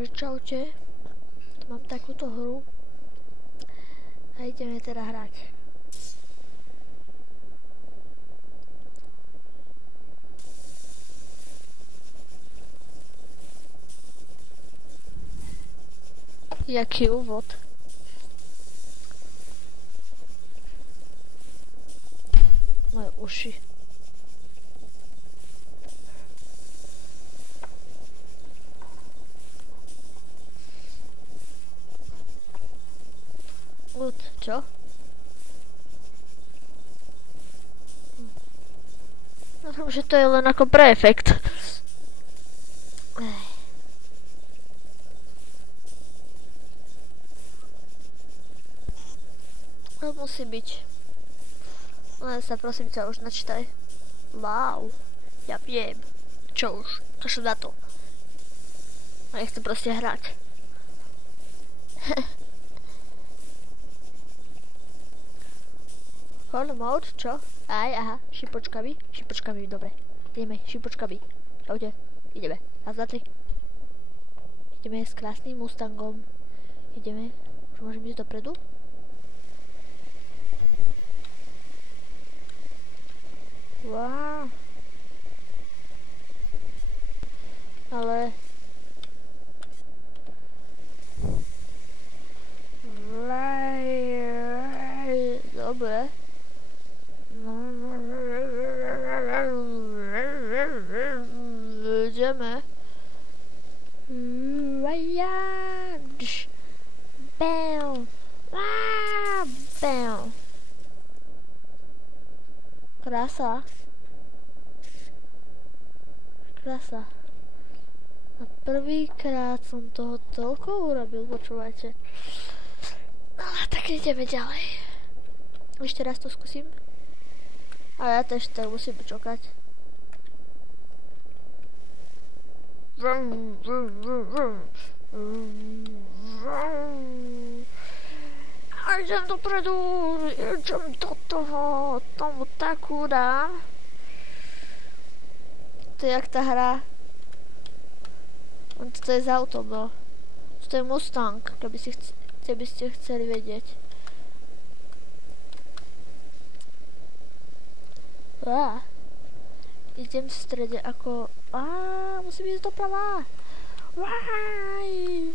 Čaute, tu mám takúto hru a ideme teda hrať. Jaký úvod. Moje uši. Čo? Myslím, že to je len ako pre efekt. To musí byť. Len sa prosím ťa už načítaj. Wow, ja viem. Čo už? Kašľu na to. A ja chcem proste hrať. Holo mode, čo? Aj, aha, šipočkami, dobre. Ideme, šipočkami. Čaute, ideme. Raz, dva, tri. Ideme s krásnym Mustangom. Ideme, už môžem ísť dopredu? Wow. Ale... Dobre. Ideme. Bam. Bam. Krása. Krása. A prvýkrát som toho toľko urobil, počúvajte. Ale tak ideme ďalej. Ešte raz to skúsim. A ja tež tak musím čakať. A idem dopredu, idem do toho, tomu takú dám. To je jak tá hra. Toto je z autom, no. To je Mustang, keby ste chceli vedieť. Idem v strede ako... musím ísť doprava.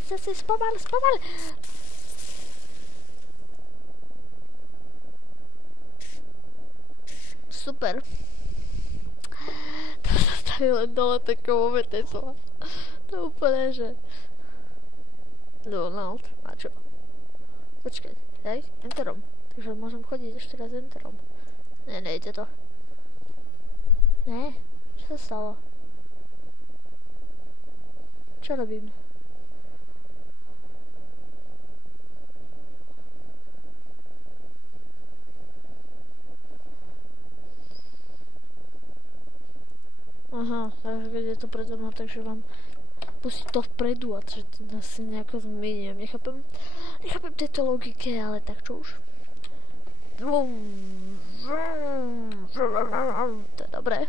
Zase spomal. Super. To sa staví len dole takou momente zla. To úplne, že... Donald, a čo? Počkaj, hej, enterom. Takže môžem chodiť ešte raz enterom. Ne, nejde to. Ne, čo sa stalo? Čo robím? Aha, takže keď je to predo mnou, takže vám pustiť to vpredu a že to asi nejako zmeniem. Nechápem tejto logike, ale tak čo už. To je dobré.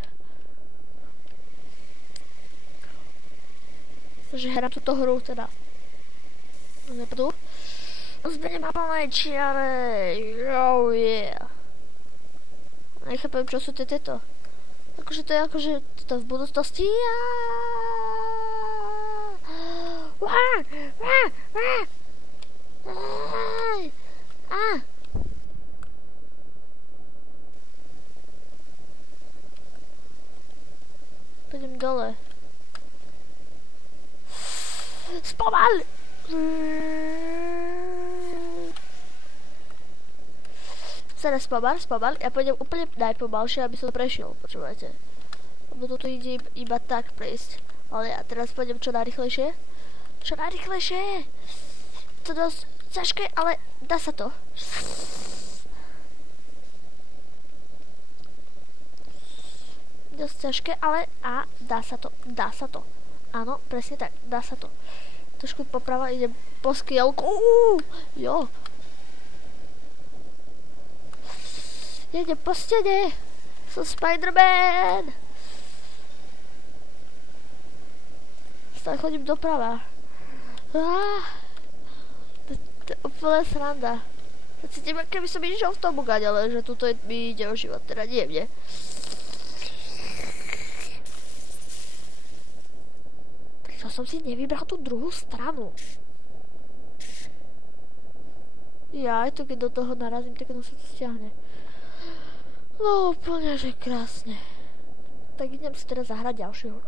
Takže hrám túto hru teda. Nepadu. Zmením na plnej čiare. Oh yeah. Nechápem, čo sú tieto. Akože to je akože to v budúcnosti. Pôjdem dole. Spomal! Teraz spomal. Ja pôjdem úplne najpomalšie, aby som to prešiel, počúvajte. Lebo toto ide iba tak prejsť. Ale ja teraz pôjdem čo najrychlejšie. To je dosť ťažké, ale dá sa to. Dosť ťažké, ale dá sa to. Áno, presne tak, dá sa to. Trošku poprava, idem po skielku. Jo. Idem po stene. Som Spider-Man. Stále chodím doprava. To je úplne sranda. Ja cítim, keby som išiel v tom ugať, ale že tuto mi ide o život, teda nie mne. Prečo som si nevybral tú druhú stranu? Ja aj to, keď do toho narazím, tak sa to stiahne. No úplne, že krásne. Tak idem si teraz zahrať ďalšieho.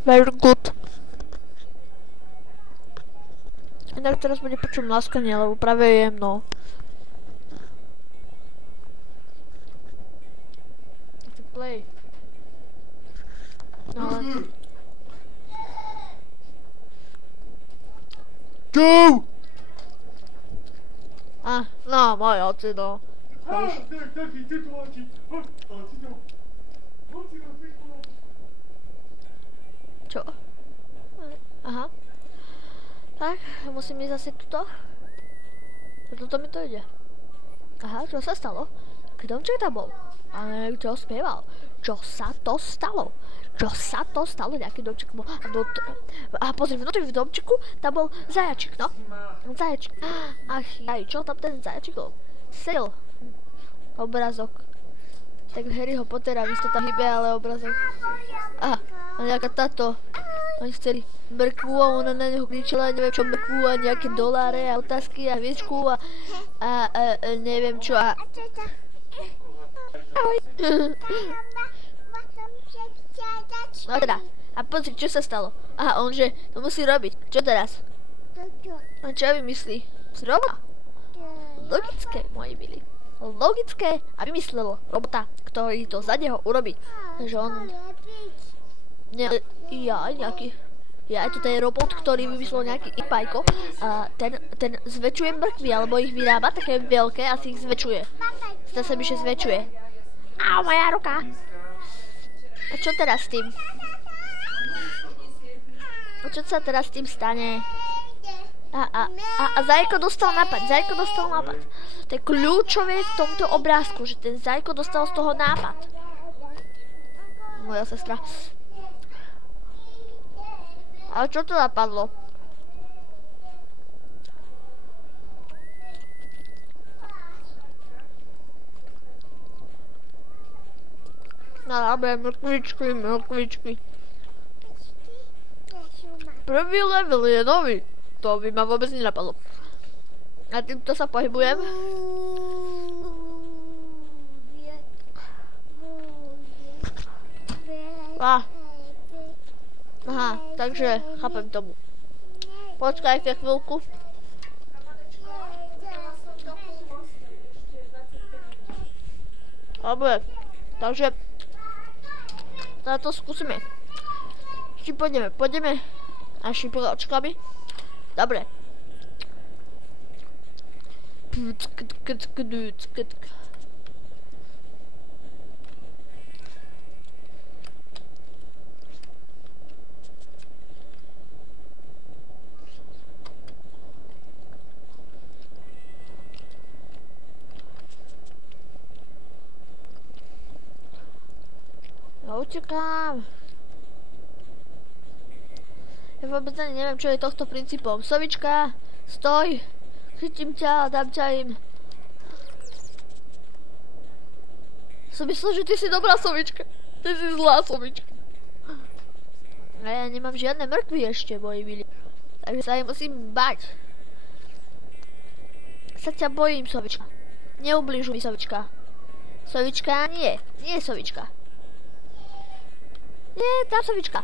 Very good. Inak teraz bude počuť mlaskanie, lebo práve jem, no. Play. No ale... Go! No, moje oci, no. Čo? Aha. Tak, musím ísť zase tuto. Toto mi to ide. Aha, čo sa stalo? Kdomček tam bol? Ale čo spieval? Čo sa to stalo? Čo sa to stalo? Nejaký domček bol. A pozri, vnútri v domčeku tam bol zajačik, no. Zajačik. Ach, aj čo tam ten zajačik bol? Sedel. Obrazok. Tak Harryho Pottera, vy to tam hýbe, ale obrazok. Aha, a nejaká táto. Oni chceli mrkvu a ona na neho kričila, neviem čo mrkvu a nejaké doláre a otázky a hviečku a neviem čo a... Ahoj. No teda, a pozri, čo sa stalo. Aha, on že to musí robiť. Čo teraz? A čo vymyslí? Zroba? Logické, moji milí. Logické a vymyslelo robota, ktorý to za neho urobí. Takže on... Ja, toto je robot, ktorý vymyslel nejaký ipajko a ten zväčšuje mrkvy, alebo ich vyrába také veľké a si ich zväčšuje. Zdá sa mi, že zväčšuje. Au, moja ruka! A čo teraz s tým? A čo sa teraz s tým stane? A Zajko dostal nápad, To je kľúčové v tomto obrázku, že ten Zajko dostal z toho nápad. Moja sestra. Ale čo to napadlo? Narábaj mrkvičky. Prvý level je nový. To by ma vôbec nenapadlo. A týmto sa pohybujem. Aha, takže chápem tomu. Počkajte chvíľku. Dobre, takže na to skúsime. Či pôjdeme našimi poláčkami. Dobre. Utekám. Ja vôbec ani neviem, čo je tohto princípom. Sovička, stoj. Chytím ťa a dám ťa im. Som myslel, že ty si dobrá sovička. Ty si zlá sovička. A ja nemám žiadne mrkvy ešte, moji milí. Takže sa aj musím bať. Sa ťa bojím, sovička. Neubližuj mi, sovička. Sovička, nie. Nie, sovička. Nie, tam sovička.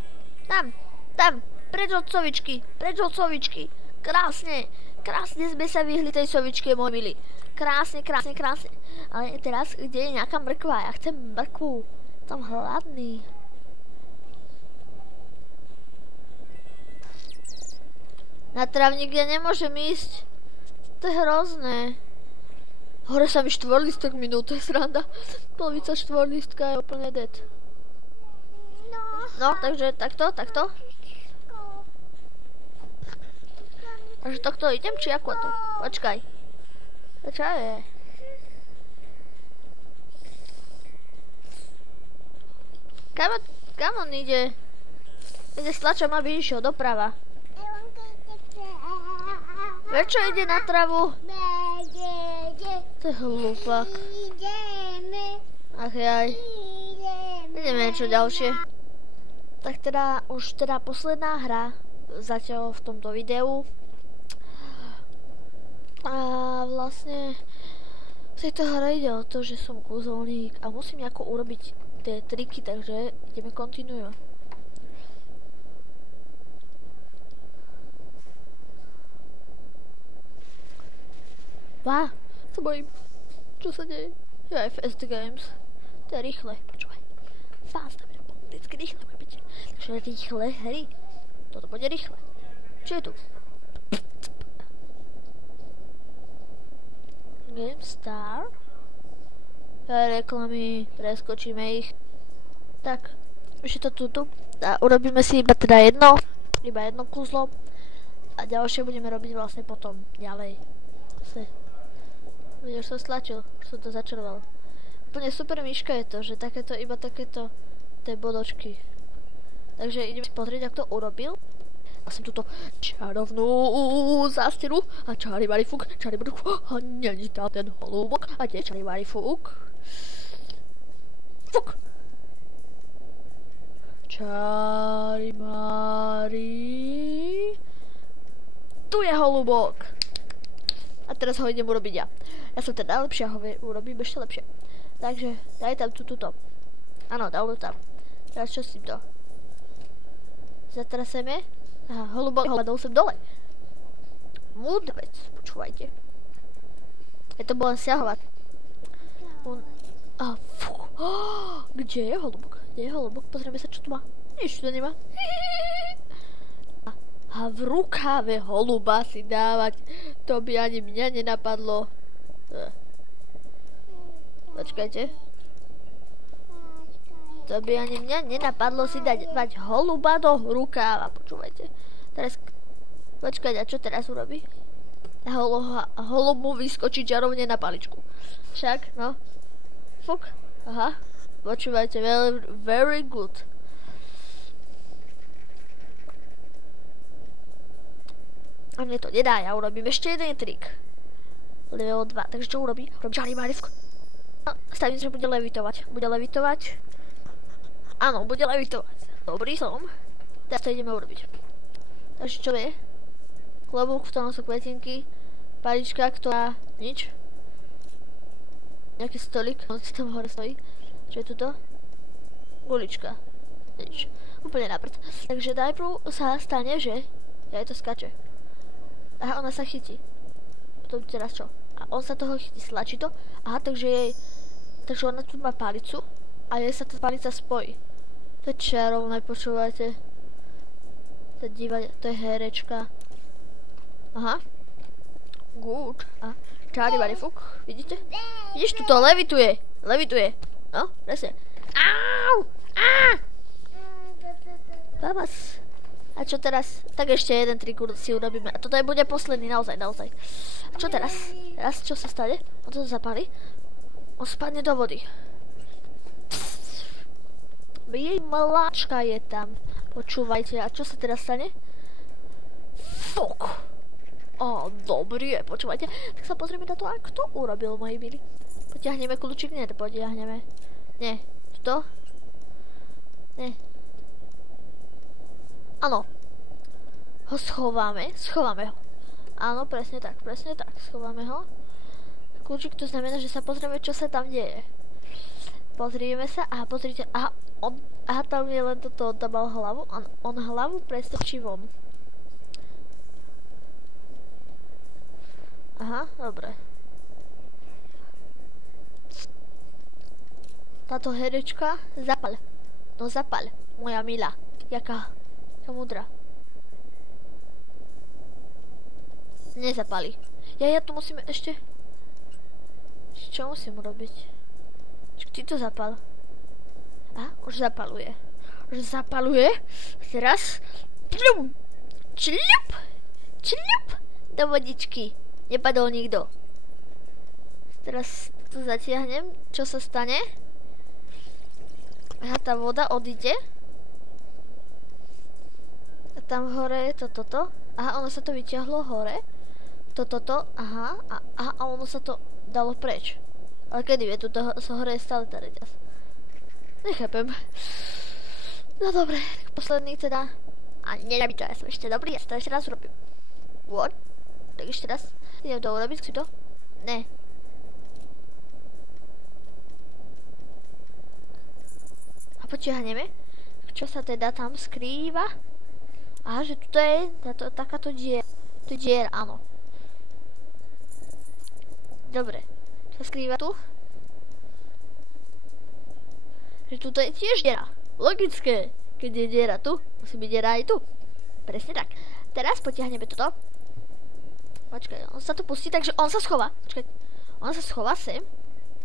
Tam. Preč od sovičky. Krásne sme sa vyhli tej sovičke, môj milý. Krásne. Ale teraz, kde je nejaká mrkva? Ja chcem mrkvu. Som hladný. Na trávnik ja nemôžem ísť. To je hrozné. Hore sa mi štvorlistok minul, to je sranda. Polovica štvorlistka je úplne dead. No, takže takto. Takže takto idem, či ako to? Počkaj. Čo je? Kam on ide? Ide stlačom, aby išiel doprava. Prečo ide na travu? To je hlúpak. Ach jaj. Ideme niečo ďalšie. Tak teda, už teda posledná hra zatiaľ v tomto videu. A vlastne v tejto hre ide o to, že som kúzelník a musím nejako urobiť tie triky, takže ideme kontinuovať. Vá, sa bojím. Čo sa deje? Ja aj Fast Games. To je rýchle, počúvaj. Fast, to bude vždycky rýchle, bude byť. Takže rýchle hry. Toto bude rýchle. Čo je tu? GameStar. Reklamy, preskočíme ich. Tak, už je to tuto. A urobíme si iba teda jedno kúzlo. A ďalšie budeme robiť vlastne potom ďalej. Už som stlačil, už som to začaroval. Úplne super myška je to, že iba takéto tie bodočky. Takže ideme si pozrieť, ako to urobil. Som túto čarovnú zásteru a čaribari fuk a není tam ten holúbok a kde je čaribari fuk? Fuk! Čaribari. Tu je holúbok. A teraz ho idem urobiť ja. Ja som teda najlepšia, ho urobím ešte lepšie. Takže daj tam túto. Áno, dal to tam. Teraz čo s týmto? Zatraseme. Aha, holubok hľadol sem dole. Múdna vec, počúvajte. Je to bolo len siahovať. Kde je holubok? Kde je holubok? Pozrieme sa, čo tu má. Nič tu nemá. A v rukáve holuba si dávať. To by ani mňa nenapadlo. Počkajte. To by ani mňa nenapadlo si dať holuba do rukáva. Počúvajte. Teraz, počkajte, a čo teraz urobí? Holub mu vyskočí čarovne na paličku. Však, no. Fuk. Aha. Počúvajte, very good. A mne to nedá, ja urobím ešte jeden trik. Level 2, takže čo urobí? Urobí čaribari fuk. Stavím, že bude levitovať. Bude levitovať. Áno, bude levitovať. Dobrý som. Teraz to ideme urobiť. Takže čo je? Klobúk, v tom sú kvetinky. Palička, ktorá... Nič. Nejaký stolik, on si tam hore stojí. Čo je tuto? Gulička. Nič. Úplne na prd. Takže najprv sa stane, že... Ja to skače. Aha, ona sa chytí. Potom teraz čo? A on sa toho chytí, stlačí to. Aha, takže ona tu má palicu. A jej sa tá palica spojí. To je čarovné, počúvajte. To je herečka. Aha. Good. A čaribari fuk, vidíte? Vidíš, tu to levituje. Levituje. No, presne. Au! Á! Babas. A čo teraz? Tak ešte jeden trik si urobíme. A toto bude posledný, naozaj. A čo teraz? Teraz čo sa stane? On to zapáli. On spadne do vody. Jej mláčka je tam. Počúvajte, a čo sa teraz stane? Fuk. Ó, dobrý je, počúvajte. Tak sa pozrieme na to, ako to urobil, moji milí. Potiahneme kľúčik? Nie, to potiahneme. Nie. To? Nie. Áno. Ho schováme ho. Áno, presne tak, schováme ho. Kľúčik, to znamená, že sa pozrieme, čo sa tam deje. Pozrieme sa, aha, pozrite, aha, tam je len toto, on tam mal hlavu, on hlavu prestrčí von. Aha, dobre. Táto herečka, zapal. No zapal, moja milá. Jaká múdra. Nezapali. Ja tu musíme ešte... Čo musím urobiť? Ty to zapal. A, už zapaluje. Teraz... Čľup! Do vodičky. Nepadol nikto. Teraz to zatiahnem. Čo sa stane? Aha, tá voda odíde. A tam hore je to toto. Aha, ono sa to vyťahlo hore. Toto. Aha. A ono sa to dalo preč. Ale kedy vie, tuto hore je stále tá reťaz. Nechápem. No dobre, tak posledný teda. A nedá mi to, ja som ešte dobrý, ja si to ešte raz urobím. What? Tak ešte raz. Idem to urobiť, si to? Ne. A potiahneme. Čo sa teda tam skrýva? Aha, že tuto je takáto diera. Tu diera, áno. Dobre. Čo sa skrýva tu? Že tuto je tiež diera. Logické. Keď je diera tu, musí byť diera aj tu. Presne tak. Teraz potiahneme toto. Počkaj, on sa tu pustí, takže on sa schová. Počkaj, on sa schová sem.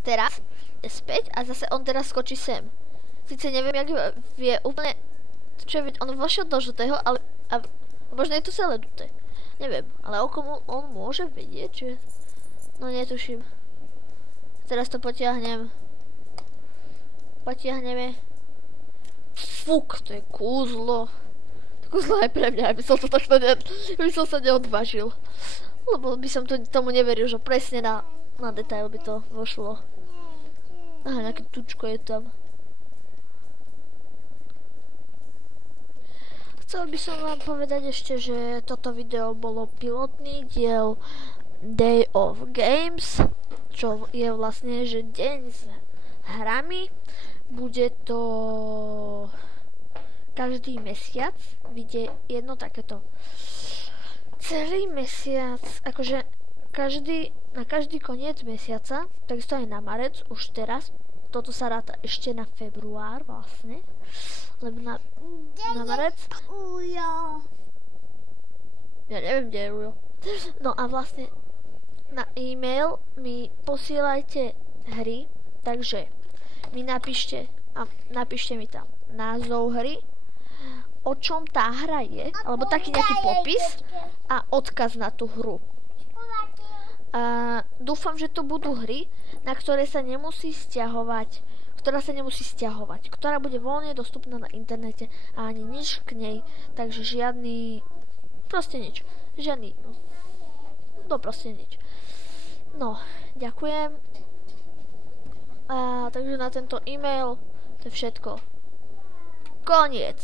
Teraz je späť a zase on teraz skočí sem. Sice neviem, jak vie úplne... Čo je, on vošiel do žltého, ale... A možno je to celé duté. Neviem, ale o komu on môže vedieť, že... No netuším. Teraz to potiahnem. Potiahneme. Fuk, to je kúzlo. To kúzlo aj pre mňa, aby som to takto by som sa neodvážil. Lebo by som tomu neveril, že presne na detail by to vošlo. Aha, nejaké tučko je tam. Chcel by som vám povedať ešte, že toto video bolo pilotný diel Day of Games, čo je vlastne, že deň s hrami. Bude to každý mesiac, vyjde jedno takéto. Celý mesiac, akože na každý koniec mesiaca, takisto aj na marec, už teraz, toto sa ráta ešte na február vlastne, lebo na marec. Ja neviem, kde je Ujo. No a vlastne na e-mail mi posielajte hry, takže mi napíšte mi tam názov hry, o čom tá hra je, alebo taký nejaký popis a odkaz na tú hru. Dúfam, že to budú hry, na ktoré sa nemusí stiahovať, ktorá bude voľne dostupná na internete a ani nič k nej, takže proste nič, proste nič. No, ďakujem. Takže na tento e-mail to je všetko. Koniec.